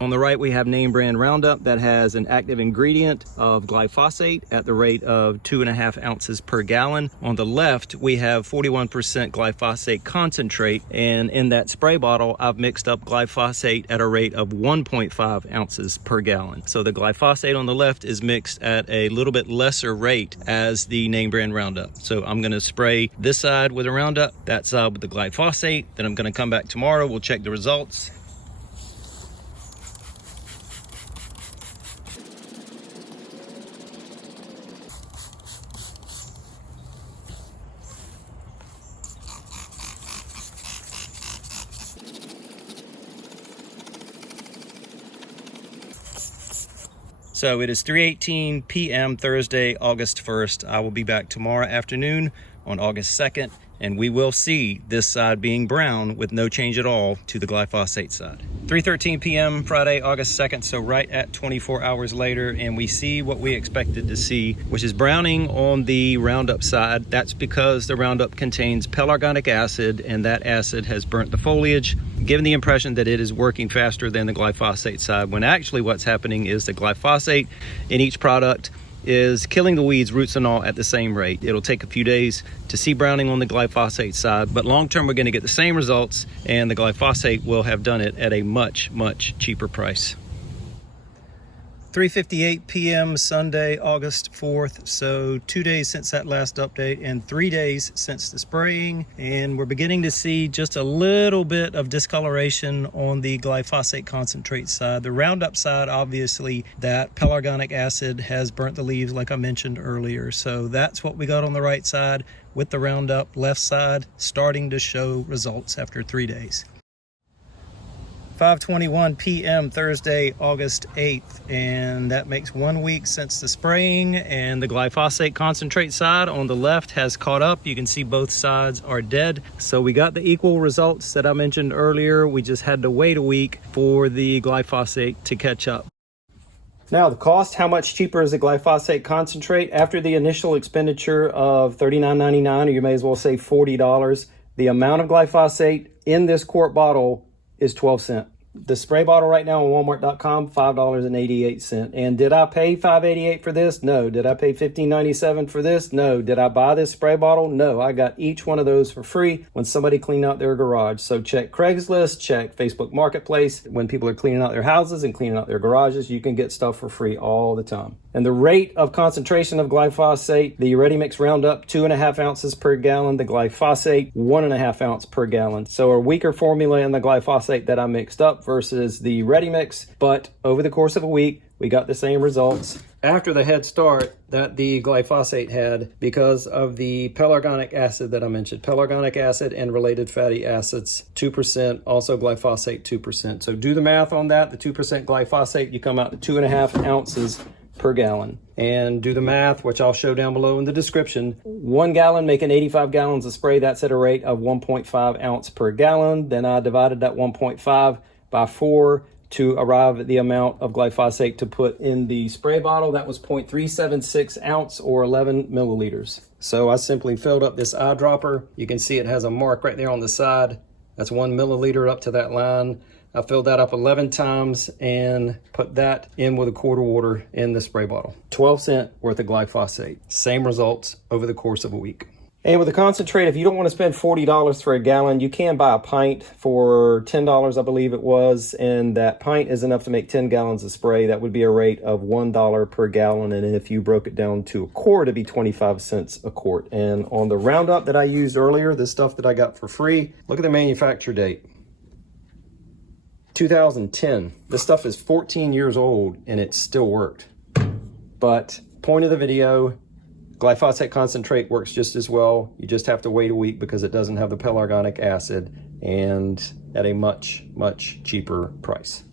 On the right, we have name brand Roundup that has an active ingredient of glyphosate at the rate of 2.5 ounces per gallon. On the left, we have 41% glyphosate concentrate, and in that spray bottle, I've mixed up glyphosate at a rate of 1.5 ounces per gallon. So the glyphosate on the left is mixed at a little bit lesser rate as the name brand Roundup. So I'm gonna spray this side with a Roundup, that side with the glyphosate. Then I'm gonna come back tomorrow, we'll check the results. So it is 3:18 p.m. Thursday, August 1st. I will be back tomorrow afternoon on August 2nd, and we will see this side being brown with no change at all to the glyphosate side. 3:13 p.m. Friday, August 2nd, so right at 24 hours later, and we see what we expected to see, which is browning on the Roundup side. That's because the Roundup contains pelargonic acid, and that acid has burnt the foliage, giving the impression that it is working faster than the glyphosate side, when actually what's happening is the glyphosate in each product is killing the weeds, roots and all, at the same rate. It'll take a few days to see browning on the glyphosate side, but long term we're going to get the same results, and the glyphosate will have done it at a much cheaper price. 3:58 p.m. Sunday, August 4th. So 2 days since that last update and 3 days since the spraying. And we're beginning to see just a little bit of discoloration on the glyphosate concentrate side. The Roundup side, obviously, that pelargonic acid has burnt the leaves like I mentioned earlier. So that's what we got on the right side with the Roundup. Left side starting to show results after 3 days. 5:21 p.m. Thursday, August 8th, and that makes 1 week since the spraying, and the glyphosate concentrate side on the left has caught up. You can see both sides are dead. So we got the equal results that I mentioned earlier. We just had to wait a week for the glyphosate to catch up. Now the cost, how much cheaper is the glyphosate concentrate? After the initial expenditure of $39.99, or you may as well say $40, the amount of glyphosate in this quart bottle is 12 cents. The spray bottle right now on Walmart.com, $5.88. And did I pay $5.88 for this? No. Did I pay $15.97 for this? No. Did I buy this spray bottle? No. I got each one of those for free when somebody cleaned out their garage. So check Craigslist, check Facebook Marketplace. When people are cleaning out their houses and cleaning out their garages, you can get stuff for free all the time. And the rate of concentration of glyphosate, the Ready Mix Roundup, 2.5 ounces per gallon. The glyphosate, 1.5 ounce per gallon. So a weaker formula in the glyphosate that I mixed up versus the Ready Mix, but over the course of a week, we got the same results. After the head start that the glyphosate had because of the pelargonic acid that I mentioned, pelargonic acid and related fatty acids, 2%, also glyphosate 2%. So do the math on that, the 2% glyphosate, you come out to 2.5 ounces per gallon. And do the math, which I'll show down below in the description. 1 gallon making 85 gallons of spray, that's at a rate of 1.5 ounce per gallon. Then I divided that 1.5 by 4 to arrive at the amount of glyphosate to put in the spray bottle. That was 0.376 ounce or 11 milliliters. So I simply filled up this eyedropper. You can see it has a mark right there on the side. That's 1 milliliter up to that line. I filled that up 11 times and put that in with a quart of water in the spray bottle. 12 cents worth of glyphosate. Same results over the course of a week. And with the concentrate, if you don't want to spend $40 for a gallon, you can buy a pint for $10, I believe it was. And that pint is enough to make 10 gallons of spray. That would be a rate of $1 per gallon. And if you broke it down to a quart, it'd be 25 cents a quart. And on the Roundup that I used earlier, this stuff that I got for free, look at the manufacture date. 2010. This stuff is 14 years old and it still worked. But point of the video, glyphosate concentrate works just as well. You just have to wait a week because it doesn't have the pelargonic acid and at a much cheaper price.